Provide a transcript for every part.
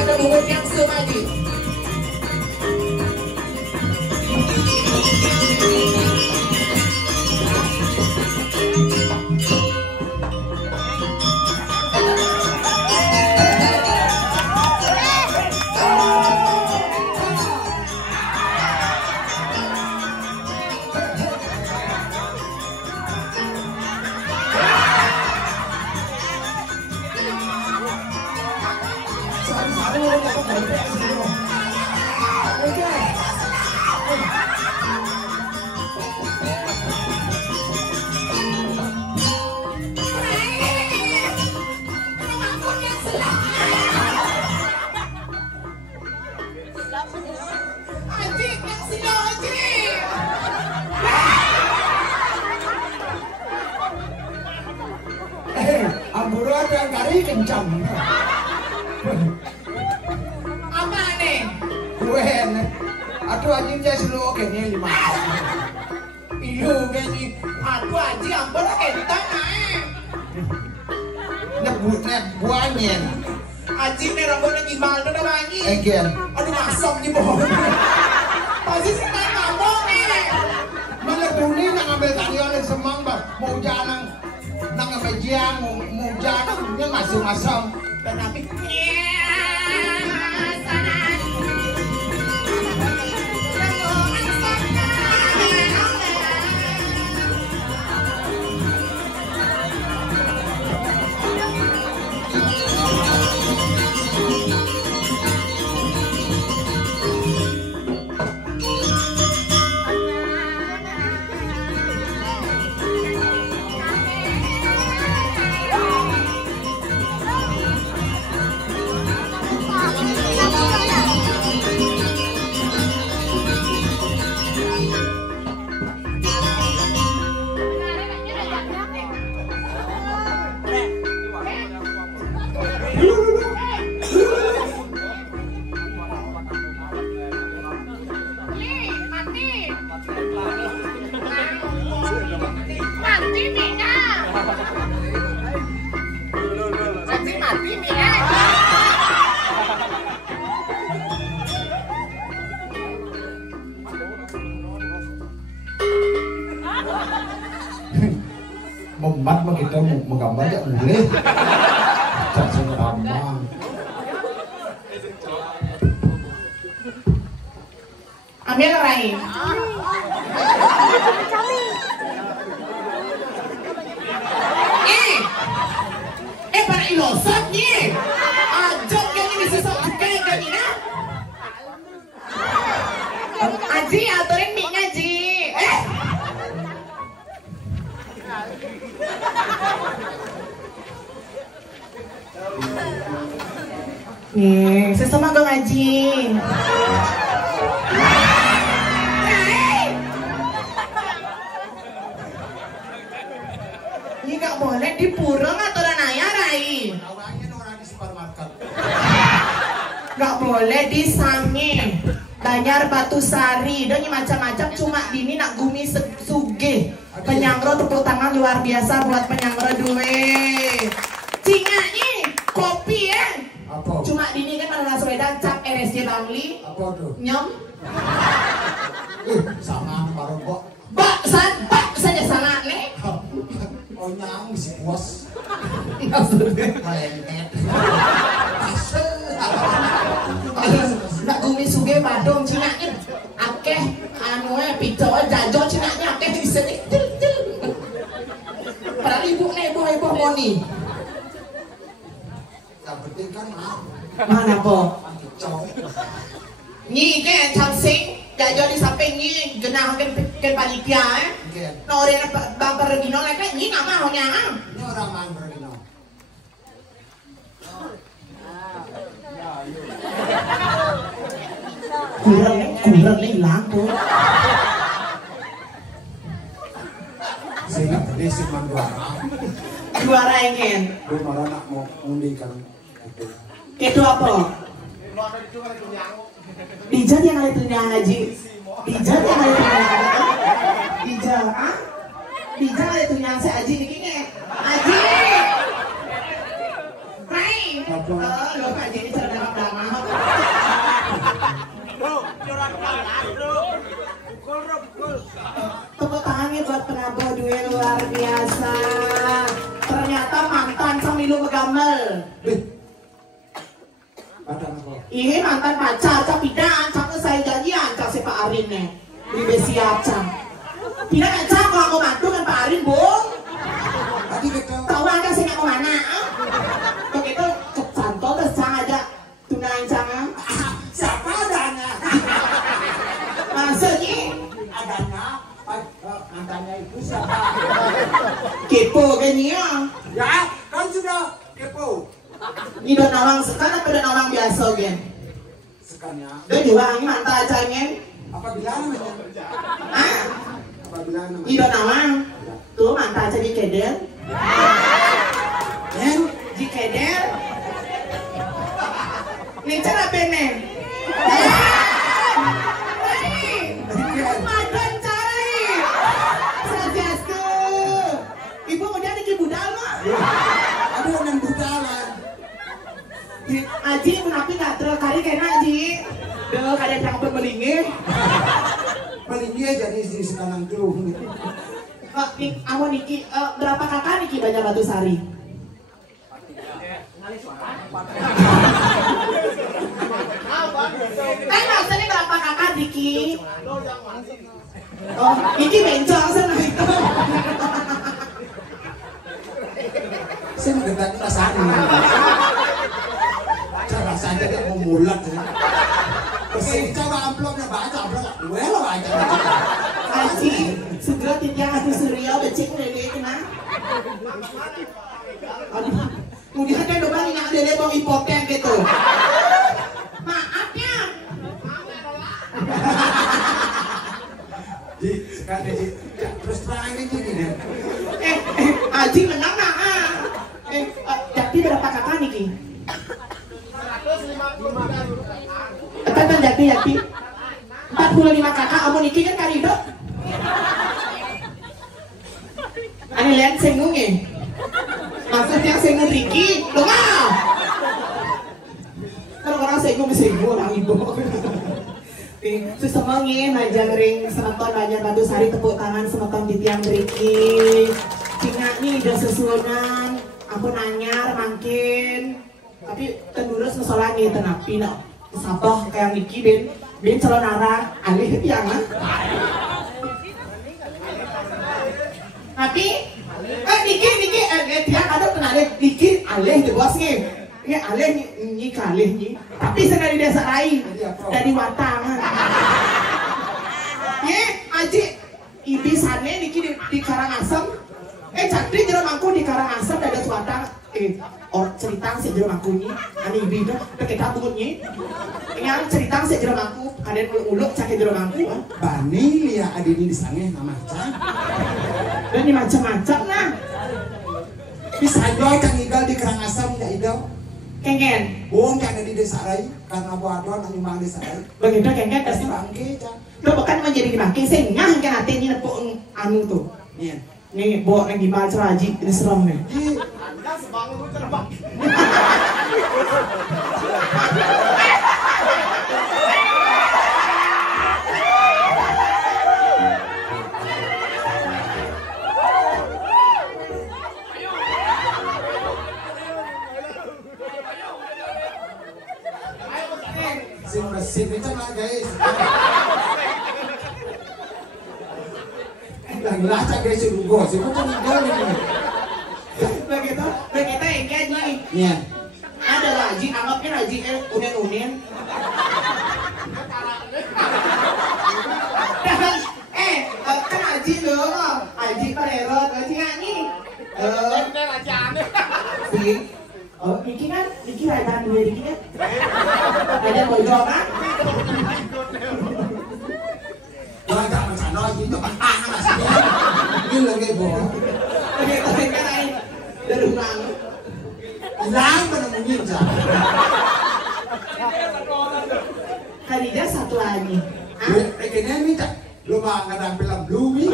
Ada mulut yang semadi. Amburu ada kari kencang. Apa nih? Gue nih. Aduh anjing saya selalu oke nih 5. Iyo gini. Aduh aji ampun kentang naik. Nebutnya buahnya. Aji nih rambutnya gimana udah wangi. Again. Aduh masam nih bohong. Pasti sih kan ngomong nih. Malah duni nak ngambil karyawan yang semang bah. Mau jalan nak ngambil jiang, mau jalan dia masuk-masuk. Dan tapi Membat mah kita mau gambar ya boleh. Jangan gampang. ambil rai. Para ilosot nih. Ajok yang ini sesok juga yang gini nah. Aji aturin mie ngaji. Nih, sesama gak ngaji. Ini gak boleh dipureng atau naya Rai. Awalnya orang di supermarket. Gak boleh disange. Danyar Batu Sari, dan macam-macam cuma dini nak gumi suge. Penyangro tepuk tangan luar biasa buat penyangro duwe. Cinganya kopi ya. Apa? Cuma dini kan Manula Swedan cap RSJ Bangli. Apa tuh? Nyom. Sama baru kok. Bak saja sangat nih. Oh nyang si bos. Maksudnya. Melentet. Nak gumi suge badong cinanya. Akeh anu pito jajo cinanya akeh di sini. Padahal ibu moni. Yang penting kan Mana po? cowok. Nyi ke camsing jajo di samping nyi genah ke panitia Nore na bang pergino lek nyi nggak mau nyang. Ini orang main bergino. Kurang nih hilang tuh. Sehingga tadi si Manduara. Juara yang ken. Belum orang nak mau undi kan. Itu apa? Dijat yang ada tunyang haji. Dijat yang ada tunyang. Dijat, ah? Dijat ada tunyang si haji ini. Haji. luar biasa. Ternyata mantan Samilu Megamel. Ini mantan pacar, cak pindah, cak saya janjian, cak si Pak Arin nih. Di Besia cak. Pindah cak kalau aku mantu kan Pak Arin, Bung. Tahu aja sih nggak kemana? Begitu kecantol terus cak aja tunain cak. Siapa adanya? Maksudnya? Adanya mantannya itu siapa? Kepo kayaknya. Ya, kan sudah kepo. Ini udah nawang sekan apa udah nawang biasa gen? Sekannya. Dan juga ini mantan aja gen? Apabila namanya? Ah? Apabila namanya? Ini udah nawang. Tuh mantan aja di kedel. Dan Di kedel. Nih cara apa nih? Mantan cari. Sajastu. Ibu kemudian di budal mah. ada yang budalan. Aji menapi nggak terkari kena Aji. Deh kadang yang bermelingi. Paling dia jadi istri sekarang tuh. Amo Niki, berapa kakak Niki Banjar Batu Sari? Kan maksudnya berapa kakak Niki? Oh, Niki bencong sana itu. Saya mengenai perasaan. Cara saja dia mau mulat. Pasti coba amplopnya baca amplop lah. Gue lah baca. Aji, segera tiang hati surya becek lele kena. Aduh, kemudian kan doang yang ada lebong hipotek gitu. Maafnya. Di sekarang di terus terang ini gini. Aji menang nah. Jakti berapa kakak Niki? 155. Kan Jakti 45 kakak, kamu Niki kan karido. Ani lihat senggung ya. Maksudnya senggung Riki, lo mau? Kalau orang senggung orang ibu. Susemengin najang ring semeton Banjar Batu Sari, tepuk tangan semeton di tiang Riki. Cingak nih udah sesuonan. Aku nanyar makin. Tapi tenurus masalah nih tenapi no. Sabah kayak Niki ben calon arah alih tiang ah. Tapi Niki tiang ada penalih Niki alih di bosnya. Ini alih ni kalih ni. Tapi sekali desa lain dari Watang. Ye, Aji ibi sana Niki di Karangasem. Cakri jero mangku di Karangasem ada Watang. Orang cerita si jero mangku ni, ani ibi dah kita bunyi. Yang cerita si jero mangku, kalian uluk cakri jero mangku. Bani lihat adini di sana nama macam. Dan ini macam-macam lah. Bisa jual kan igal di Karangasem tidak igal. Kengen. Bohong yang ada di desa lain karena buat nyumbang desa lain. Begitu kengen pasti bangke cang. Lo bukan menjadi bangke, sengah kan hatinya nepuk anu tuh. Iya. Nih bawa lagi baca Haji ini serem nih. Sing mesin itu lah guys. Lagi laca guys juga, sih kok tinggal ini. Begitu enggak nih. Iya. Ada Haji, anggapnya Haji unen. Kan Haji loh, Haji Parerot, Haji Ani. Haji aneh. Oh, Niki kan, Niki rajaan dua Niki kan. Ada bojong kan? Wah, jangan sana lagi itu ah masih. Ini lagi bohong. Oke, tapi kan ini dari ulang. Hilang menemuin jah. Khadijah satu lagi. Kayaknya ini cak, lu mah ngadang film Blumi.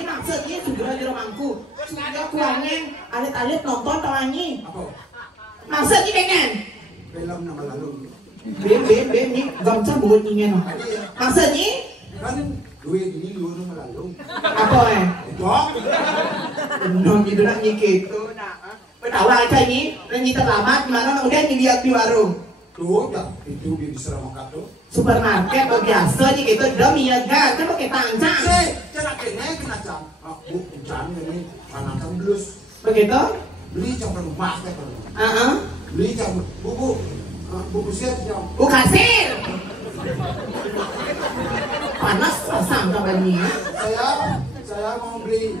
Maksudnya segera di rumahku. Sudah kuangin, alit-alit nonton tawangi. Apa? Maksudnya pengen. Film nama lalu. Bem, nih gamcar buat ingin. Maksudnya? Kan Duit ini lu melalung. Apa Dok. Benom gitu nak gitu. Nah, bertawa aja ini, nanti terlambat mana udah dilihat di warung. Tuh, ya itu di Seramakat tuh. Supermarket biasa nih gitu, udah minyak kan pakai tancang. Cara kene kena jam. Bu, jam ini panasan blus. Begitu? Beli jam rumah teh Beli jam bu kusir jam. Bu kasir. Panas pasang kabarnya. Saya mau beli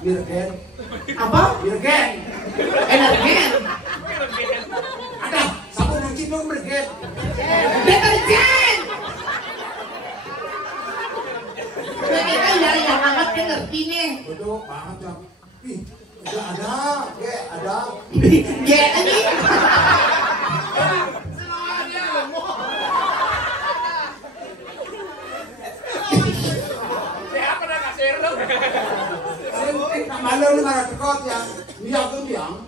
Birgen. Apa? Birgen. Energen. Ada sabun cuci dong Birgen. Deterjen. Kita yang amat kan ngerti nih. Betul banget jam. Ih, ada. Ge ini. Malu lu marah tekot yang niat tuh yang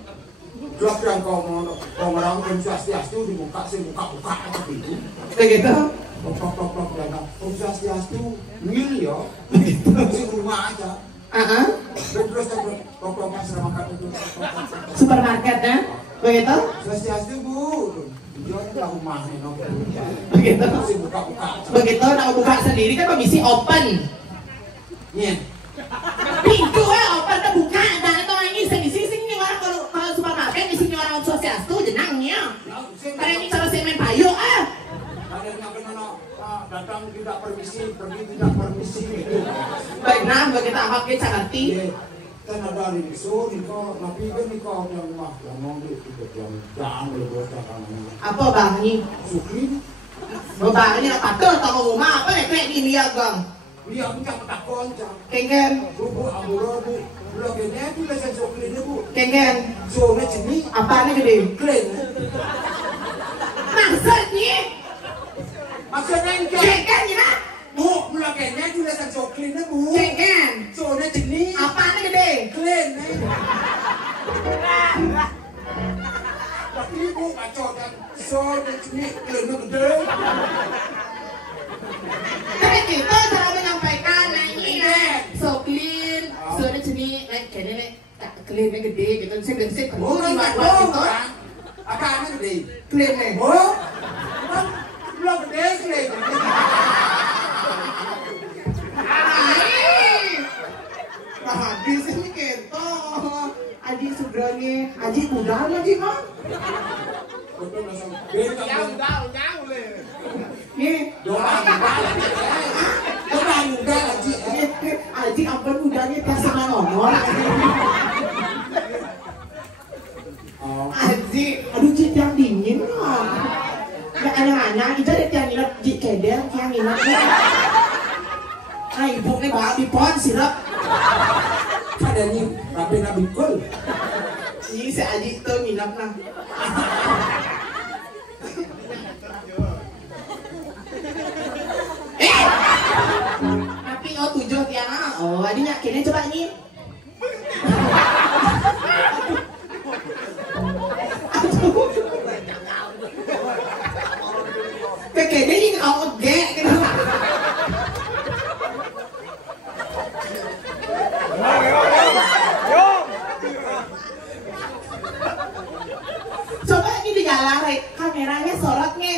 gelap yang kau orang Om Swastiastu dibuka buka gitu. Begitu. Pok dan Om Swastiastu mil ya. Si rumah aja. Terus pok masyarakat itu. Supermarketnya, begitu? Swastiastu bu. Jual ke rumahnya no. Begitu. Si buka. Begitu nak buka sendiri kan permisi open. Nih. Pintu open terbuka dan itu ini sing nih orang kalau supermarket di sini orang Swastiastu jenangnya. Karena ini cara semen payu Ada yang kena datang tidak permisi, pergi tidak permisi gitu. Baik nah begitu apa kita ngerti. Kan ada riso, niko, napi kan niko yang mah yang nongol itu yang jangan lebih jangan. Apa bang ini? Sukri. Bang ini apa tuh tahu rumah apa nih kayak gini ya bang? Dia punya petakon cang. Kengen. Bu amuro bu. Blok ini itu bisa sukri ini bu. Kengen. Soalnya sini. Apa nih gede? Keren. Maksudnya? Maksudnya Kengen ya? Bu, blok ini itu bisa sukri ini bu. Kengen. Soalnya sini. Apa nih gede? Keren. Tapi bu kacau kan. Soalnya sini keren gede. Tapi kita cara menyampaikan ini so clean, so ada sini kayaknya cleannya gede gitu, saya bersih kan. Oh, gitu. Apaan gede? Cleannya. Oh, belum gede clean. Nah, habis ini kento. Aji suganya, Aji udah lagi mah. Nyau le. Nih, Doang udah Aji. Aji ampun udahnya pasangan nomor. Aji, aduh cik yang dingin loh. Ya anak-anak, itu ada yang nginep di kedel, yang nginep nih. Ah ibu nih bawa bipon sirap. Ada nih, tapi nabi kul. Ini si Aji tuh nginep nah. Tapi oh 7 tiang oh adinya kini coba ini. Kayaknya ini kau ge gitu. Coba ini digalang kameranya sorotnya.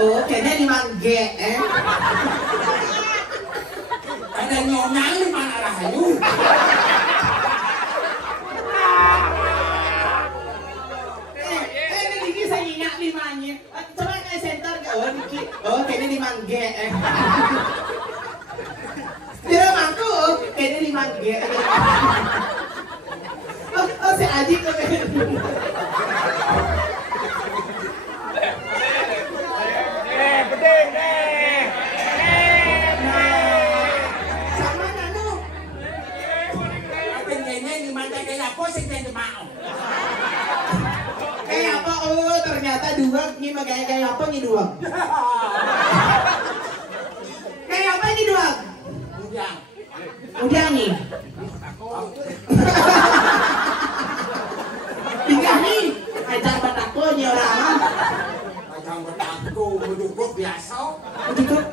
Oh, kayaknya di mangge, Ada nyonang di mana rahayu? Ini saya ingat limanya. Coba kayak center gak? Oh, Niki. Oh, kayaknya di mangge, Dia mantu, kayaknya di mangge. Oh, si Aji tuh kayaknya. Bedeng deh. Sama Nanu. Apa ini gimana kayak apa sih yang mau? Kayak apa? Oh, ternyata dua. Ini mah kayak apa nih dua? Kayak apa ini dua? Udah nih. Tinggal nih. Ajak batako nih orang. Ajang batako, berdukuk biasa. Berdukuk.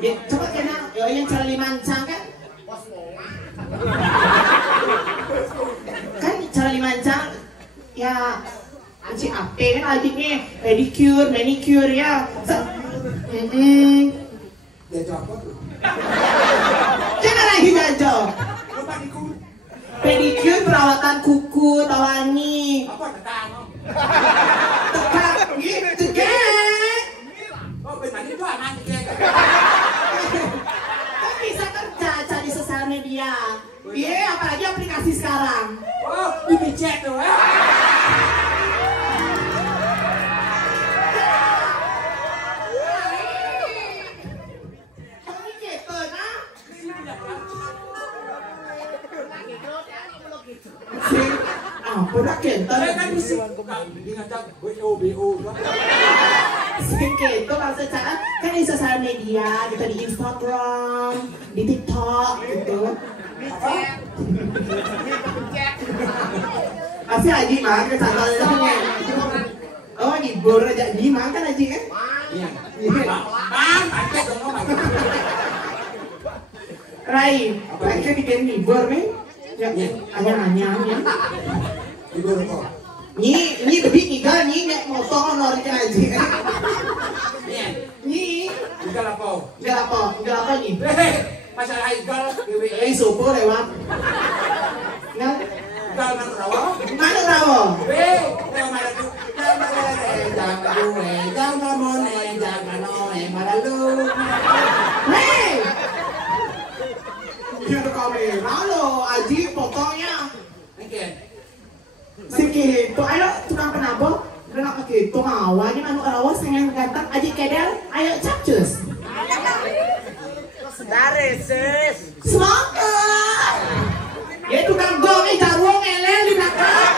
Ya, coba kena, yang cara limancang kan? Kan cara limancang, ya Aci ape kan adiknya pedicure, manicure ya. Dia apa tuh? Jangan lagi jajah. Pedicure perawatan kuku, tawani. Apa tekang? Tekak, gitu kan? Oh, benar itu aman kayak. Kan bisa kerja cari sosial media. Iya, apalagi aplikasi sekarang. Oh, ini cek tuh ya. Apa nak kentang? Saya kan mesti ngajak BO. Sing kentang maksud cara kan di sosial media gitu, di Instagram, di TikTok gitu. Masih Aji mah ke channelnya. Oh, ngibur aja Aji mah kan Aji kan? Iya. Bang, pakai dong ngomong. Rai, kan bikin ngibur nih. Ya, anyang-anyang ya. Ngibur kok. Nyi bebi ngigal nyi nek motong norikin aja. Nyi. Igal apa? Igal apa nyi? Masalah igal WWE supo lewat. Nang igal mana rawa? mana rawo? Yang mana tuh? Jangan maralu. Hei. Dia ada kamera lo, Aji potongnya. Oke. Sikit, tuh ayo tukang penabok. Udah nak pakai itu ngawan ini anu rawa sayang ganteng Aji kedel, ayo capcus. Dari sis. Semangat. Ya tukang gong ini jaruang ngelel di belakang.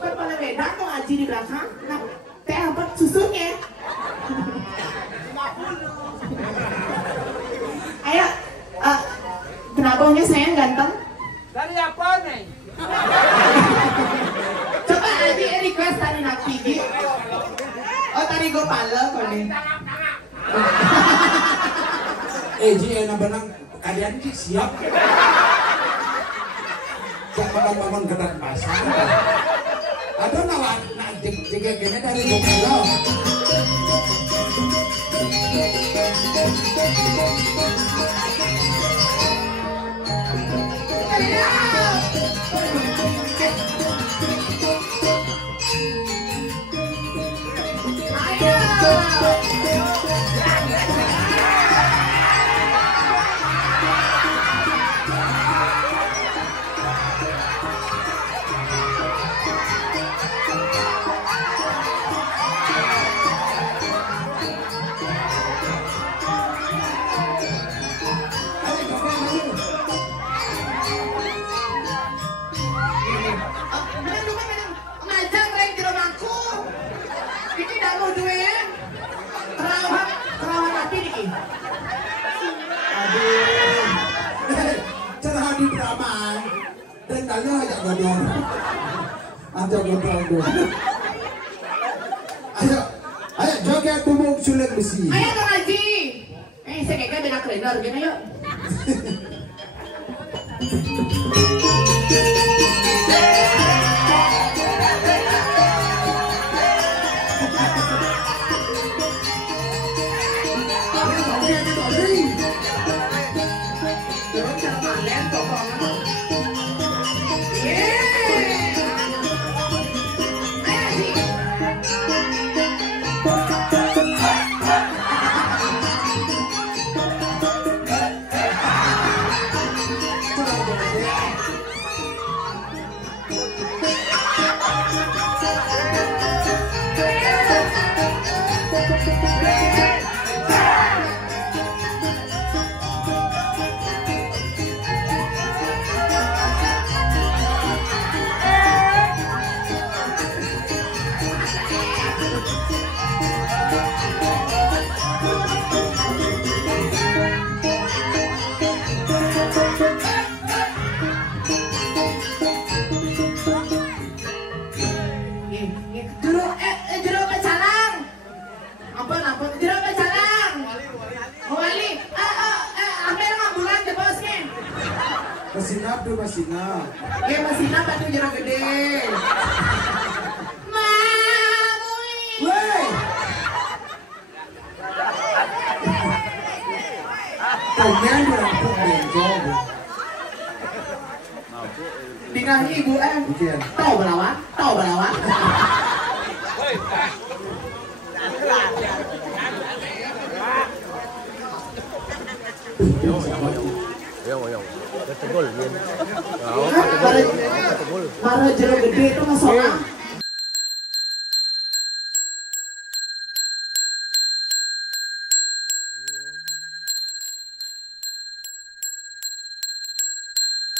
Kepala beda tuh Aji di belakang. Nah, teh apa susunya? Ayo, penabongnya sayang ganteng. Dari apa nih? Coba Aji request tadi nak gigi. Oh tadi gue pala kok nih. Ji enak benang kalian siap. Siap bangun ketat pasang. Ada nawan nak jega gini dari Bukalo. Ayo joget bubuk sulit besi. Ayo Kang Haji. Saya kayaknya beda trainer gini yuk. Masina batu jeruk gede. Weh. Kalian merampok benjol. Dengan ibu tahu belawan, tahu belawan. Para jeruk gede itu masalah.